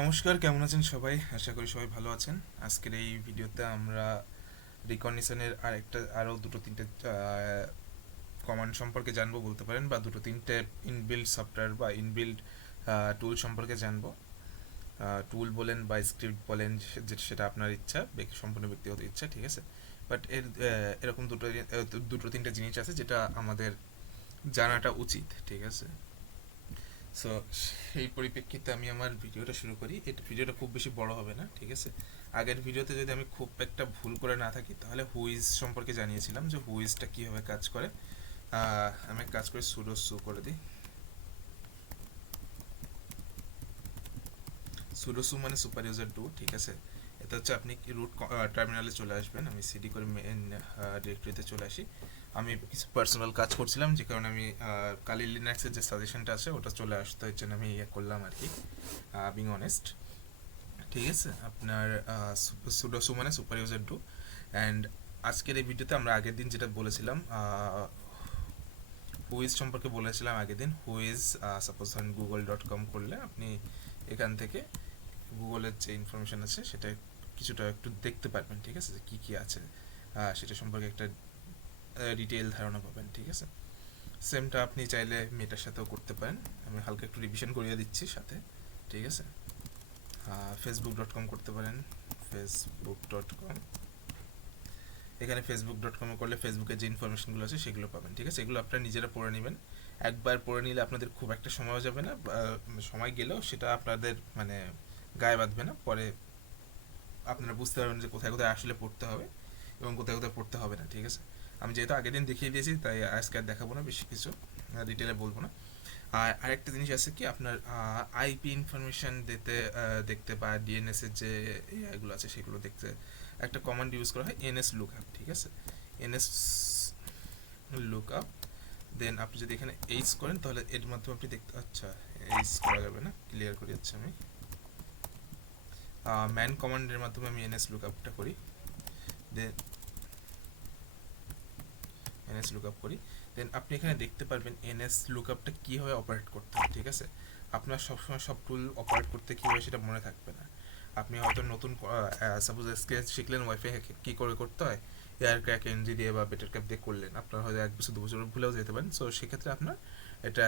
নমস্কার, কেমন আছেন সবাই? আশা করি সবাই ভালো আছেন। আজকের এই ভিডিওতে আমরা রিকগনিশনের আরও দুটো তিনটে কমান্ড সম্পর্কে জানবো বলতে পারেন, বা দুটো তিনটে ইনবিল্ড সফটওয়্যার বা ইনবিল্ড টুল সম্পর্কে জানবো। টুল বলেন বা স্ক্রিপ্ট বলেন, সেটা আপনার ইচ্ছা, সম্পূর্ণ ব্যক্তিগত ইচ্ছা, ঠিক আছে। বাট এরকম দুটো তিনটে জিনিস আছে যেটা আমাদের জানাটা উচিত, ঠিক আছে। সো সেই পরিপ্রেক্ষিতে আমি আমার ভিডিওটা শুরু করি। ভিডিওটা খুব বেশি বড় হবে না, ঠিক আছে। আগের ভিডিওতে যদি আমি খুব একটা ভুল করে না থাকি, তাহলে হুইজ সম্পর্কে জানিয়েছিলাম যে হুইজটা কীভাবে কাজ করে। আমি এক কাজ করে সুডো সু করে দিই। সুডো সু মানে সুপার ইউজার ডু, ঠিক আছে। এটা হচ্ছে আপনি রুট টার্মিনালে চলে আসবেন। আমি সিডি করে মেন ডিরেক্টরিতে চলে আসি। আমি কিছু পার্সোনাল কাজ করছিলাম, যে কারণে আমি কালি লিনাক্সের যে সাজেশনটা আছে ওটা চলে আসতে হচ্ছে, আমি ইয়ে করলাম আর কি, বিং অনেস্ট, ঠিক আছে। আপনার সুডোসু মানে সুপার ইউজার ডু। অ্যান্ড আজকের এই ভিডিওতে আমরা আগের দিন যেটা বলেছিলাম, হুইজ সম্পর্কে বলেছিলাম আগের দিন। হুইজ সাপোজ ধরেন google.com করলে আপনি এখান থেকে গুগলের যে ইনফরমেশান আছে সেটা কিছুটা একটু দেখতে পারবেন, ঠিক আছে, যে কী কী আছে সেটা সম্পর্কে একটা ডিটেইল ধারণা পাবেন, ঠিক আছে। সেমটা আপনি চাইলে মেটার সাথেও করতে পারেন। আমি হালকা একটু রিভিশন করিয়ে দিচ্ছি সাথে, ঠিক আছে। facebook.com করতে পারেন। facebook.com, এখানে facebook.com করলে ফেসবুকের যে ইনফরমেশনগুলো আছে সেগুলো পাবেন, ঠিক আছে। এগুলো আপনারা নিজেরা পড়ে নেবেন। একবার পড়ে নিলে আপনাদের খুব একটা সময়ও যাবে না, সময় গেলেও সেটা আপনাদের মানে গায়ে বাঁধবে না। পরে আপনারা বুঝতে পারবেন যে কোথায় কোথায় আসলে পড়তে হবে এবং কোথায় কোথায় পড়তে হবে না, ঠিক আছে। আমি যেহেতু আগের দিন দেখিয়ে দিয়েছি, তাই আজকে আর দেখাবো না, বেশি কিছু ডিটেলে বলবো না। আর আরেকটা জিনিস আছে কি, আপনার আইপি ইনফরমেশন দেখতে বা ডিএনএস এর যে এগুলো আছে সেগুলো দেখতে একটা কমান্ড ইউজ করা হয়, এনএস লুকআপ, ঠিক আছে। এনএস লুকআপ, দেন আপনি যদি এখানে এইচ করেন তাহলে এর মাধ্যমে আপনি দেখতে, আচ্ছা এইচ করা যাবে না, ক্লিয়ার করে যাচ্ছে। আমি ম্যান কমান্ডের মাধ্যমে আমি এনএস লুকআপটা করি, দেন এনএস লুকআপ করি, দেন আপনি এখানে দেখতে পারবেন এনএস লুকআপটা কীভাবে অপারেট করতে হয়, ঠিক আছে। আপনার সবসময় সব টুল অপারেট করতে কী হয় সেটা মনে থাকবে না। আপনি হয়তো নতুন সাপোজ স্কেচ শিখলেন, ওয়াইফাই কী করে করতে হয়, এয়ার ক্র্যাক এনজি দিয়ে বা বেটার ক্যাপ দিয়ে করলেন, আপনার হয়তো 1 বছর 2 বছর ভুলেও যেতে পারেন। সো সেক্ষেত্রে আপনার এটা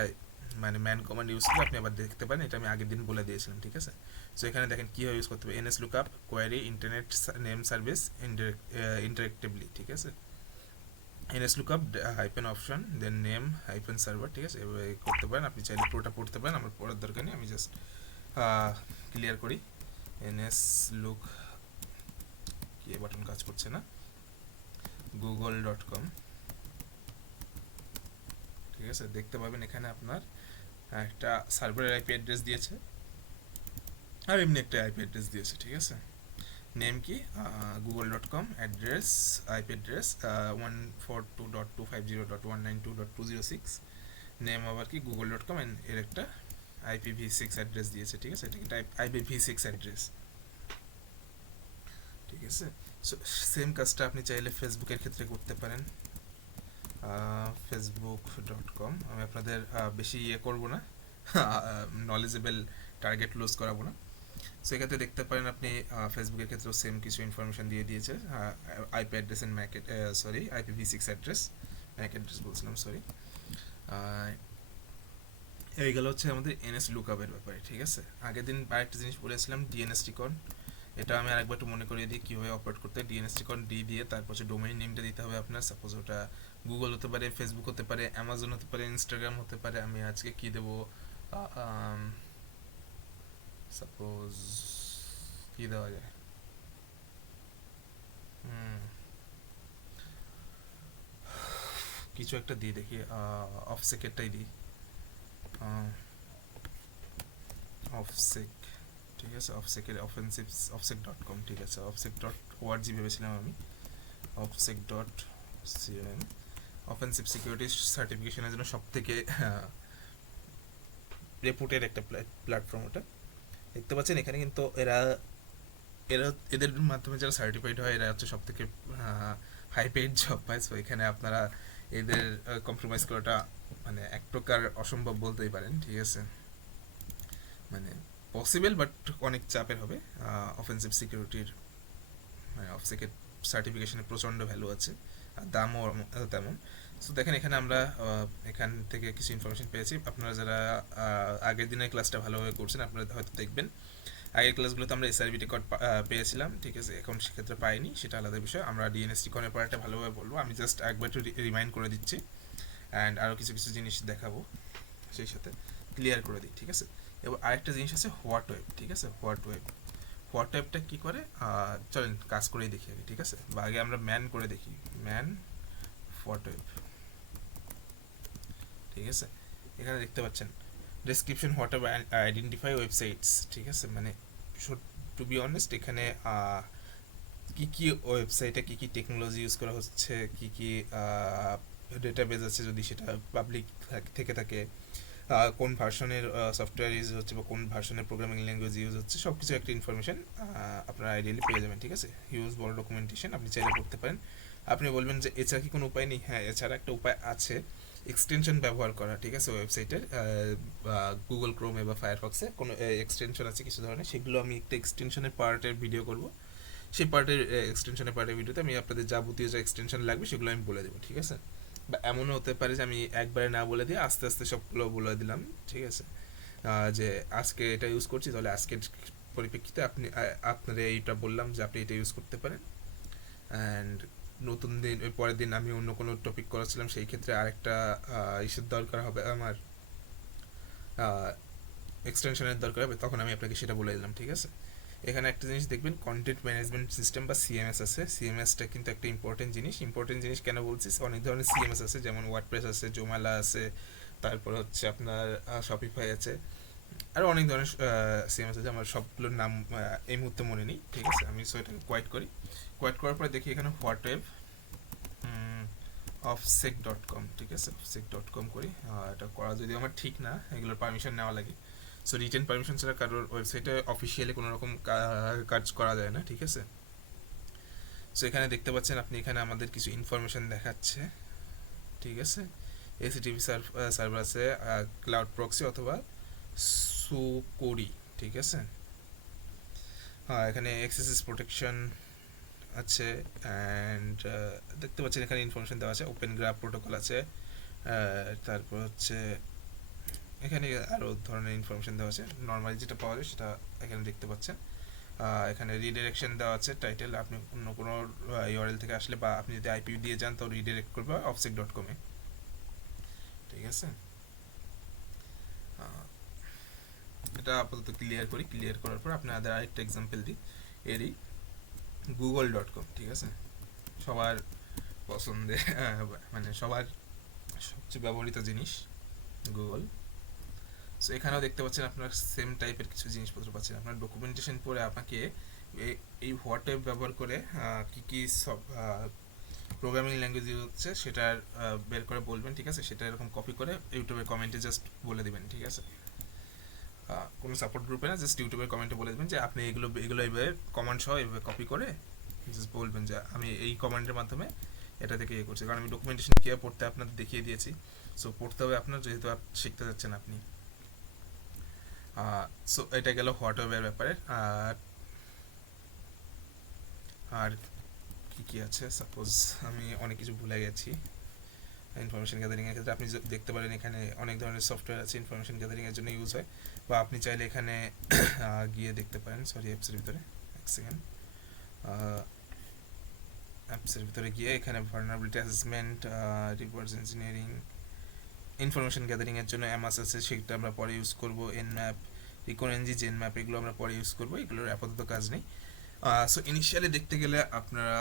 মানে ম্যান কমান্ড ইউজ করে আপনি আবার দেখতে পারেন। এটা আমি আগের দিন বলে দিয়েছিলাম, ঠিক আছে। সো এখানে দেখেন কীভাবে ইউজ করতে হবে, NS lookup query internet name service interactively, ঠিক আছে। NS lookup hyphen option then name hyphen server, ঠিক আছে। এভাবে করতে পারেন। আপনি চাইলে পুরোটা পড়তে পারেন, আমার পড়ার দরকার নেই, আমি জাস্ট ক্লিয়ার করি। এনএস লুক, কি বাটন কাজ করছে না, google.com, ঠিক আছে। দেখতে পাবেন এখানে আপনার একটা সার্ভারের আইপি অ্যাড্রেস দিয়েছে আর এমনি একটা আইপি অ্যাড্রেস দিয়েছে, ঠিক আছে। নেম কি, google.com, address IP address 142.250.192.206, name আবার কি google.com, এন্ড এর একটা IPv6 অ্যাড্রেস দিয়েছে, ঠিক আছে। এটা একটা IPv6 অ্যাড্রেস, ঠিক আছে। সো সেম কাজটা আপনি চাইলে ফেসবুকের ক্ষেত্রে করতে পারেন। facebook.com, আমি আপনাদের বেশি করবো না, নলেজেবল টার্গেট লুজ করাবো না। সো এক্ষেত্রে দেখতে পারেন আপনি ফেসবুকের ক্ষেত্রেও সেম কিছু ইনফরমেশন দিয়ে দিয়েছে। IP address and MAC, sorry IPv6 address, MAC address বলছিলাম, সরি। এইগুলো হচ্ছে আমাদের এনএস লুকআপের ব্যাপারে, ঠিক আছে। আগের দিন আরেকটা জিনিস বলেছিলাম, ডিএনএস রিকন। এটা আমি আরেকবার একটু মনে করিয়ে দিই কীভাবে অপারেট করতে হয়। ডিএনএস রিকন ডি দিয়ে তারপর হচ্ছে ডোমেইন নেমটা দিতে হবে আপনার। সাপোজ ওটা গুগল হতে পারে, ফেসবুক হতে পারে, অ্যামাজন হতে পারে, ইনস্টাগ্রাম হতে পারে। আমি আজকে কী দেবো, সাপোজ কী দেওয়া যায়, কিছু একটা দিই, দেখি অফসেকেরটাই দিই, অফসেক, ঠিক আছে। অফসেকের অফসেক.com, ঠিক আছে। অফসেক.org ভেবেছিলাম আমি, অফসেক.com। অফেন্সিভ সিকিউরিটি সার্টিফিকেশনের জন্য সব থেকে রেপুটেড একটা প্ল্যাটফর্ম ওটা। দেখতে পাচ্ছেন এখানে কিন্তু এরা এরা এদের মাধ্যমে যারা সার্টিফাইড হয় এরা হচ্ছে সব থেকে হাই পেইড জব পায়। সো এখানে আপনারা এদের কম্প্রোমাইজ করাটা মানে এক প্রকার অসম্ভব বলতেই পারেন, ঠিক আছে। মানে পসিবল বাট অনেক চাপের হবে। অফেন্সিভ সিকিউরিটির মানে অফসেকের সার্টিফিকেশনে প্রচণ্ড ভ্যালু আছে, আর দামও তেমন। সো দেখেন এখানে আমরা এখান থেকে কিছু ইনফরমেশন পেয়েছি। আপনারা যারা আগের দিনের ক্লাসটা ভালোভাবে করছেন আপনারা হয়তো দেখবেন আগের ক্লাসগুলোতে আমরা এসআরবিটি কোড পেয়েছিলাম, ঠিক আছে। এখন সেক্ষেত্রে পাইনি, সেটা আলাদা বিষয়। আমরা ডিএনএসটি কোডের পড়াটা ভালোভাবে বলবো, আমি জাস্ট একবার একটু রিমাইন্ড করে দিচ্ছি অ্যান্ড আরও কিছু কিছু জিনিস দেখাবো, সেই সাথে ক্লিয়ার করে দিই, ঠিক আছে। এবার আরেকটা জিনিস আছে হোয়াট ওয়েব, ঠিক আছে। হোয়াট ওয়েবটা কী করে চলেন কাজ করেই দেখি আগে, ঠিক আছে। বা আগে আমরা ম্যান করে দেখি, ম্যান হোয়াট ওয়েব, ঠিক আছে। এখানে দেখতে পাচ্ছেন description what web identify websites, ঠিক আছে। মানে টু বি অনেস্ট এখানে কী কী ওয়েবসাইটে কী কী টেকনোলজি ইউজ করা হচ্ছে, কী কী ডেটাবেস আছে যদি সেটা পাবলিক থেকে থাকে, কোন ভার্সনের সফটওয়্যার ইউজ হচ্ছে বা কোন ভার্সনের প্রোগ্রামিং ল্যাঙ্গুয়েজ ইউজ হচ্ছে, সব কিছু একটা ইনফরমেশন আপনারা আইডিয়ালি পেয়ে যাবেন, ঠিক আছে। হিউজ বড় ডকুমেন্টেশন, আপনি চাইলে পড়তে পারেন। আপনি বলবেন যে এছাড়া কি কোনো উপায় নেই? হ্যাঁ, এছাড়া একটা উপায় আছে, এক্সটেনশন ব্যবহার করা, ঠিক আছে। ওয়েবসাইটের গুগল ক্রোমে বা ফায়ারফক্সে কোনো এক্সটেনশন আছে কিছু ধরনের, সেগুলো আমি একটা এক্সটেনশনের পার্টের ভিডিও করব। সেই পার্টের এক্সটেনশনের পার্টের ভিডিওতে আমি আপনাদের যাবতীয় যা এক্সটেনশন লাগবে সেগুলো আমি বলে দেবো, ঠিক আছে। বা এমনও হতে পারে যে আমি একবারে না বলে দিয়ে আস্তে আস্তে সবগুলো বলে দিলাম, ঠিক আছে। যে আজকে এটা ইউজ করছি, তাহলে আজকের পরিপ্রেক্ষিতে আপনি আপনারা এইটা বললাম যে আপনি এটা ইউজ করতে পারেন। অ্যান্ড নতুন দিন ওই পরের দিন আমি অন্য কোনো টপিক করেছিলাম, সেই ক্ষেত্রে আরেকটা ইসের দরকার হবে, আমার এক্সটেনশনের দরকার হবে, তখন আমি আপনাকে সেটা বলে দিলাম, ঠিক আছে। এখানে একটা জিনিস দেখবেন, কন্টেন্ট ম্যানেজমেন্ট সিস্টেম বা সিএমএস আছে। সিএমএসটা কিন্তু একটা ইম্পর্টেন্ট জিনিস কেন বলছি, অনেক ধরনের সিএমএস আছে, যেমন ওয়ার্ডপ্রেস আছে, জোমালা আছে, তারপর হচ্ছে আপনার শপিফাই আছে, আরও অনেক ধরনের সিএমএস আছে। আমার সবগুলোর নাম এই মুহূর্তে মনে নেই, ঠিক আছে। আমি সো এটাকে কোয়াইট করার পরে দেখি এখানে হোয়াট ওয়েব offsec.com, ঠিক আছে। offsec.com করি, এটা করা যদি আমার ঠিক না, এগুলোর পারমিশন নেওয়া লাগে। সো রিটেন পারমিশন ছাড়া কারোর ওয়েবসাইটে অফিসিয়ালি কোনো রকম কাজ করা যায় না, ঠিক আছে। সো এখানে দেখতে পাচ্ছেন আপনি, এখানে আমাদের কিছু ইনফরমেশন দেখাচ্ছে, ঠিক আছে। এসিটিভি সার্ভার আছে, ক্লাউড প্রক্সি অথবা সুকোরি, ঠিক আছে। এখানে এক্সেসিস প্রোটেকশন আছে অ্যান্ড দেখতে পাচ্ছেন এখানে ইনফরমেশন দেওয়া আছে, ওপেন গ্রাফ প্রোটোকল আছে, তারপর হচ্ছে এখানে আরও ধরনের ইনফরমেশন দেওয়া আছে। নর্মালি যেটা পাওয়া যায় সেটা এখানে দেখতে পাচ্ছেন। এখানে রিডিরেকশন দেওয়া আছে, টাইটেল আপনি অন্য কোনো ইউআরএল থেকে আসলে বা আপনি যদি আইপি দিয়ে যান তো রিডিরেক্ট করবে offsec.com-এ, ঠিক আছে। এটা আপাতত ক্লিয়ার করার পর আপনাদের আরেকটা এক্সাম্পল দিই এরই, google.com, ঠিক আছে। সবার পছন্দের মানে সবার সবচেয়ে ব্যবহৃত জিনিস গুগল। সো এখানেও দেখতে পাচ্ছেন আপনার সেম টাইপের কিছু জিনিসপত্র পাচ্ছেন। আপনার ডকুমেন্টেশন পড়ে আপনাকে এই হোয়াটসঅ্যাপ ব্যবহার করে কী কী সব প্রোগ্রামিং ল্যাঙ্গুয়েজ ইউজ হচ্ছে সেটা বের করে বলবেন, ঠিক আছে। সেটা এরকম কপি করে ইউটিউবের কমেন্টে জাস্ট বলে দেবেন, ঠিক আছে। কোনো সাপোর্ট গ্রুপে না, জাস্ট ইউটিউবের কমেন্টে বলে দেবেন যে আপনি এগুলো এইভাবে কমান্ড সহ এইভাবে কপি করে জাস্ট বলবেন যে আমি এই কমান্ডের মাধ্যমে এটা থেকে করছি। কারণ আমি ডকুমেন্টেশন কীভাবে পড়তে আপনাদের দেখিয়ে দিয়েছি। সো পড়তে হবে আপনার, যেহেতু শিখতে যাচ্ছেন আপনি। সো এটা গেল হোয়াটসঅ্যাপের ব্যাপারে। আর কী কী আছে, সাপোজ আমি অনেক কিছু ভুলে গেছি। ইনফরমেশন গ্যাদারিংয়ের ক্ষেত্রে আপনি দেখতে পারেন এখানে অনেক ধরনের সফটওয়্যার আছে ইনফরমেশন গ্যাদারিংয়ের জন্য ইউজ হয়, বা আপনি চাইলে এখানে গিয়ে দেখতে পারেন। সরি, অ্যাপসের ভিতরে এক সেকেন্ড, অ্যাপসের ভিতরে গিয়ে এখানে vulnerability assessment, reverse engineering, information গ্যাদারিংয়ের জন্য অ্যামাস আছে, সেটা আমরা পরে ইউজ করবো। এনম্যাপ, রিকোরেনজি, জেনম্যাপ, এগুলো আমরা পরে ইউজ করবো, এগুলোর আপাতত কাজ নেই। সো ইনিশিয়ালি দেখতে গেলে আপনারা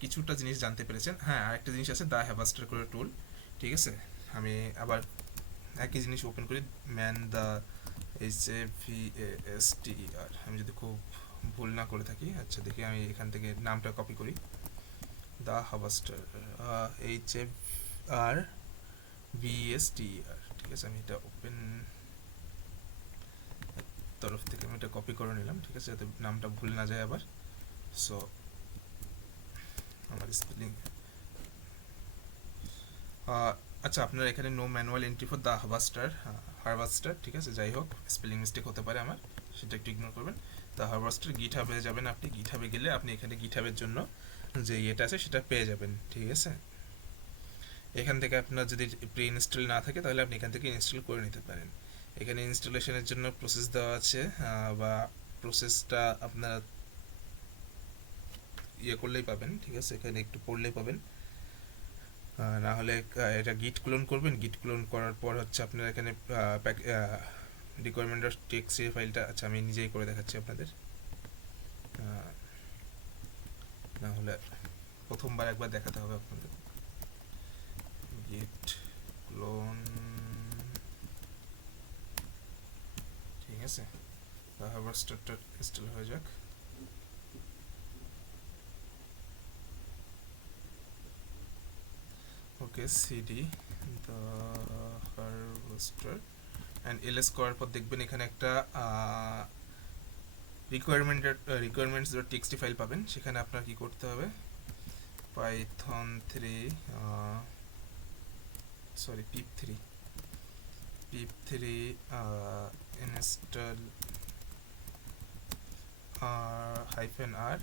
কিছুটা জিনিস জানতে পেরেছেন। হ্যাঁ, আরেকটা জিনিস আছে, দা হ্যাভাস্টার করে টুল, ঠিক আছে। আমি আবার একই জিনিস ওপেন করি, ম্যান দ্য HAVASTER, আমি যদি খুব ভুল না করে থাকি। আচ্ছা দেখি, আমি এখান থেকে নামটা কপি করি, দা হ্যাভাস্টার, HAVASTER, ঠিক আছে। আমি এটা ওপেন তরফ থেকে আমি এটা কপি করে নিলাম, ঠিক আছে, যাতে নামটা ভুল না যায় আবার। সো আমার স্পেলিং, আচ্ছা আপনার এখানে no manual entry for the harvester, harvester, ঠিক আছে, যাই হোক স্পেলিং মিস্টেক হতে পারে আমার, সেটা একটু ইগনোর করবেন। তো হারভাস্টার গিটহাবে যাবেন, আপনি গিটহাবে গেলে আপনি এখানে গিটহাবের জন্য যে ইয়েটা আছে সেটা পেয়ে যাবেন, ঠিক আছে। এখান থেকে আপনার যদি প্রি ইনস্টল না থাকে তাহলে আপনি এখান থেকে ইনস্টল করে নিতে পারেন। এখানে ইনস্টলেশনের জন্য প্রসেস দেওয়া আছে, বা প্রসেসটা আপনার ইয়ে করলেই পাবেন, ঠিক আছে, এখানে একটু পড়লেই পাবেন। না হলে এটা গিট ক্লোন করবেন, গিট ক্লোন করার পর হচ্ছে আপনার এখানে রিকোয়ারমেন্ট ডট টিএক্সটি ফাইলটা, আচ্ছা আমি নিজেই করে দেখাচ্ছি আপনাদের, না হলে প্রথমবার একবার দেখাতে হবে আপনাদের। গিট ক্লোন, ঠিক আছে, হারভাস্টারটা ইনস্টল হয়ে যাক। Okay, CD the harvester and LS করার পর দেখবেন এখানে একটা রিকোয়ারমেন্টস ডট টিএক্সটি ফাইল পাবেন। সেখানে আপনার কি করতে হবে, Python 3 sorry pip3 install -r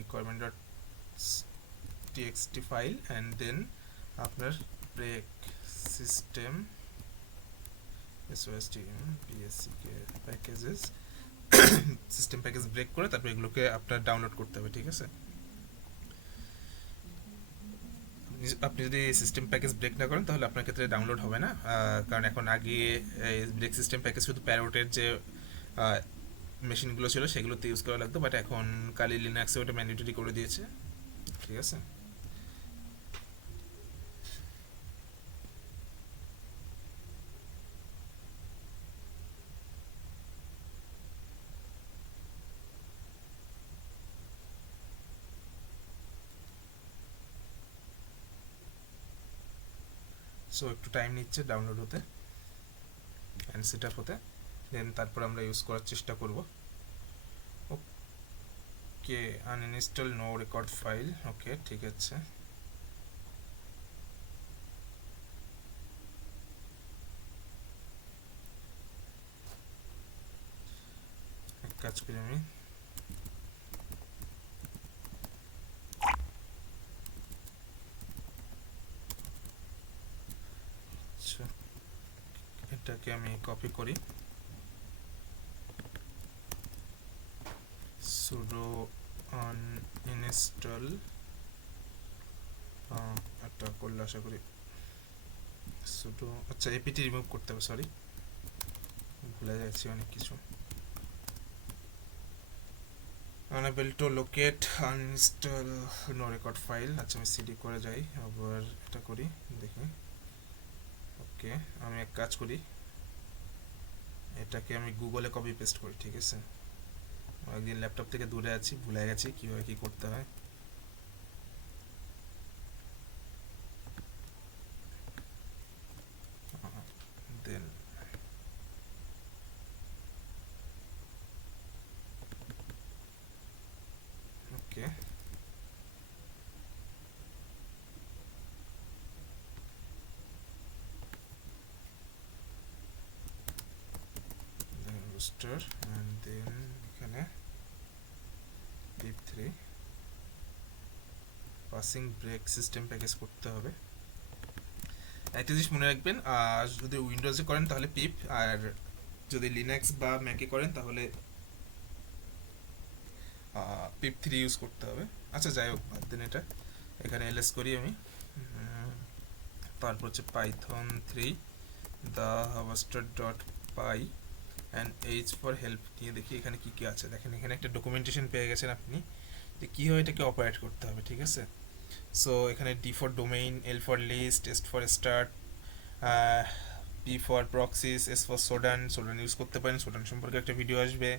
requirement.txt file and then আপনার break system packages system package break করে তারপর এগুলোকে আপনার ডাউনলোড করতে হবে, ঠিক আছে। আপনি যদি সিস্টেম প্যাকেজ ব্রেক না করেন তাহলে আপনার ক্ষেত্রে ডাউনলোড হবে না, কারণ এখন আগে ব্রেক সিস্টেম প্যাকেজ শুধু প্যারোটের যে মেশিনগুলো ছিল সেগুলোতে ইউজ করা লাগতো, বাট এখন কালি লিনাক্সে ওটা ম্যান্ডেটরি করে দিয়েছে, ঠিক আছে। সো একটু টাইম নিচ্ছে ডাউনলোড হতে অ্যান্ড সেট আপ হতে, দেন তারপর আমরা ইউজ করার চেষ্টা করব। ওকে, আনইনস্টল নো রেকর্ড ফাইল, ওকে ঠিক আছে। এক কাজ করি আমি, আচ্ছা এটাকে আমি কপি করি, sudo uninstall এটা করলে আশা করি sudo, আচ্ছা apt রিমুভ করতে হবে, সরি ভুলে যাচ্ছি অনেক কিছু। unable to locate uninstall no record file, আচ্ছা আমি cd করে যাই, আবার এটা করি দেখি। ওকে, আমি এক কাজ করি, এটাকে আমি গুগলে কপি পেস্ট করি, ঠিক আছে। একদিন ল্যাপটপ থেকে দূরে আছি, ভুলে গেছি কিভাবে কি করতে হয়। দেন ওকে, then roster and then এখানে pip3 passing brake system package করতে হবে। একটা জিনিস মনে রাখবেন, যদি উইন্ডোজে করেন তাহলে পিপ, আর যদি লিনাক্স বা ম্যাকে করেন তাহলে pip3 ইউজ করতে হবে। আচ্ছা যাই হোক বাদ দেন এটা, এখানে এলএস করি আমি, তারপর হচ্ছে Python 3 the harvester dot pi and H for help নিয়ে দেখি এখানে কি কি আছে। দেখেন এখানে একটা ডকুমেন্টেশন পেয়ে গেছেন আপনি যে কীভাবে এটাকে অপারেট করতে হবে, ঠিক আছে। সো এখানে D for domain, L for list, S for start, P for proxies, S for Shodan use করতে পারেন, সোডান সম্পর্কে একটা ভিডিও আসবে।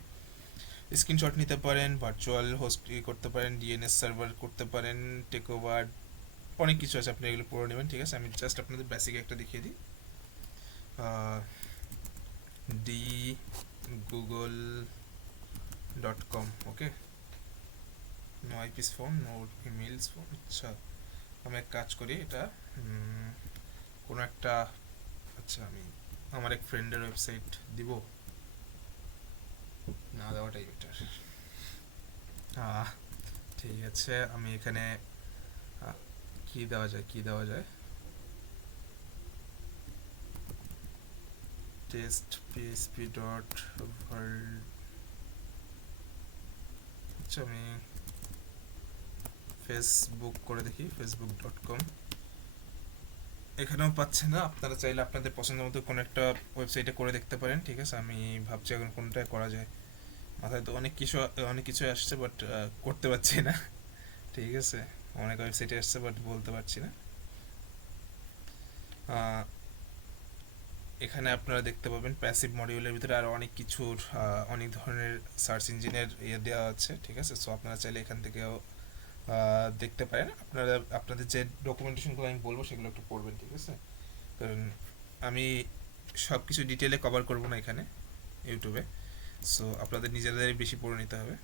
স্ক্রিনশট নিতে পারেন, ভার্চুয়াল হোস্ট করতে পারেন, ডিএনএস সার্ভার করতে পারেন, টেক ওভার, অনেক কিছু আছে, আপনি এগুলো পড়ে নেবেন, ঠিক আছে। আমি জাস্ট আপনাদের বেসিক একটা দেখিয়ে দিই, D google.com, okay, no IPs found, no emails found. আচ্ছা আমি এক কাজ করি, এটা কোনো একটা আচ্ছা, আমি আমার এক ফ্রেন্ডের ওয়েবসাইট দিব, না দেওয়াটাই বেটার। ঠিক আছে, আমি এখানে আহ, কি দেওয়া যায় টেস্ট পিএসপি ডট ওয়ার্ল্ড। আচ্ছা, আমি ফেসবুক করে দেখি, facebook.com। এখানেও পাচ্ছে না। আপনারা চাইলে আপনাদের পছন্দ মতো কোনো একটা ওয়েবসাইটে করে দেখতে পারেন, ঠিক আছে। আমি ভাবছি এখন কোনটায় করা যায়, মাথায় তো অনেক কিছু আসছে, বাট করতে পারছি না, ঠিক আছে। অনেক ওয়েবসাইটে আসছে, বাট বলতে পারছি না। আহ, এখানে আপনারা দেখতে পাবেন প্যাসিভ মডিউলের ভিতরে আরও অনেক কিছুর অনেক ধরনের সার্চ ইঞ্জিনের দেওয়া আছে, ঠিক আছে। সো আপনারা চাইলে এখান থেকেও দেখতে পারেন। আপনারা আপনাদের যে ডকুমেন্টেশনগুলো আমি বলবো সেগুলো একটু পড়বেন, ঠিক আছে। কারণ আমি সব কিছু ডিটেলে কভার করব না এখানে ইউটিউবে। সো আপনাদের নিজেদেরই বেশি পড়ে নিতে হবে।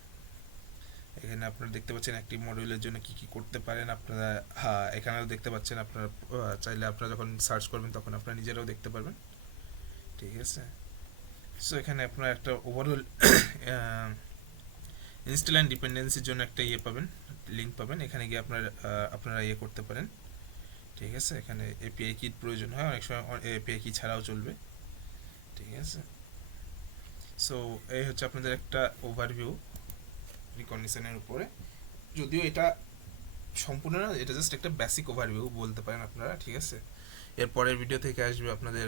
এখানে আপনারা দেখতে পাচ্ছেন অ্যাক্টিভ মডিউলের জন্য কি কি করতে পারেন আপনারা। হ্যাঁ, এখানেও দেখতে পাচ্ছেন আপনারা চাইলে আপনারা যখন সার্চ করবেন তখন আপনারা নিজেরাও দেখতে পারবেন, ঠিক আছে। সো এখানে আপনারা একটা ওভারঅল ইনস্টল অ্যান্ড ডিপেন্ডেন্সির জন্য একটা পাবেন, লিঙ্ক পাবেন। এখানে গিয়ে আপনারা করতে পারেন, ঠিক আছে। এখানে এপিআই কি প্রয়োজন হয়, অনেক সময় এপিআই কি ছাড়াও চলবে, ঠিক আছে। সো এই হচ্ছে আপনাদের একটা ওভারভিউ রিকগনিশনের উপরে। যদিও এটা সম্পূর্ণ না, এটা জাস্ট একটা বেসিক ওভারভিউ বলতে পারেন আপনারা, ঠিক আছে। এর পরের ভিডিও থেকে আসবে আপনাদের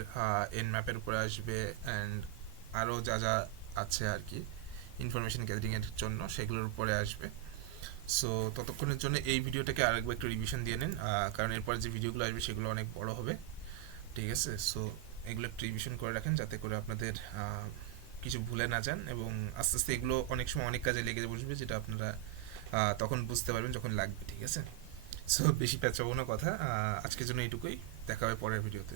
এন ম্যাপের উপরে আসবে, অ্যান্ড আরও যা যা আছে আর কি ইনফরমেশন গ্যাদারিংয়ের জন্য সেগুলোর উপরে আসবে। সো ততক্ষণের জন্য এই ভিডিওটাকে আরেকবার একটু রিভিশন দিয়ে নিন, কারণ এরপর যে ভিডিওগুলো আসবে সেগুলো অনেক বড় হবে, ঠিক আছে। সো এগুলো একটু রিভিশন করে রাখেন যাতে করে আপনাদের কিছু ভুলে না যান, এবং আস্তে আস্তে এগুলো অনেক সময় অনেক কাজে লেগে বসবে, যেটা আপনারা তখন বুঝতে পারবেন যখন লাগবে, ঠিক আছে। সো বেশি প্যাচাবো না কথা, আজকের জন্য এইটুকুই। দেখা হবে পরের ভিডিওতে।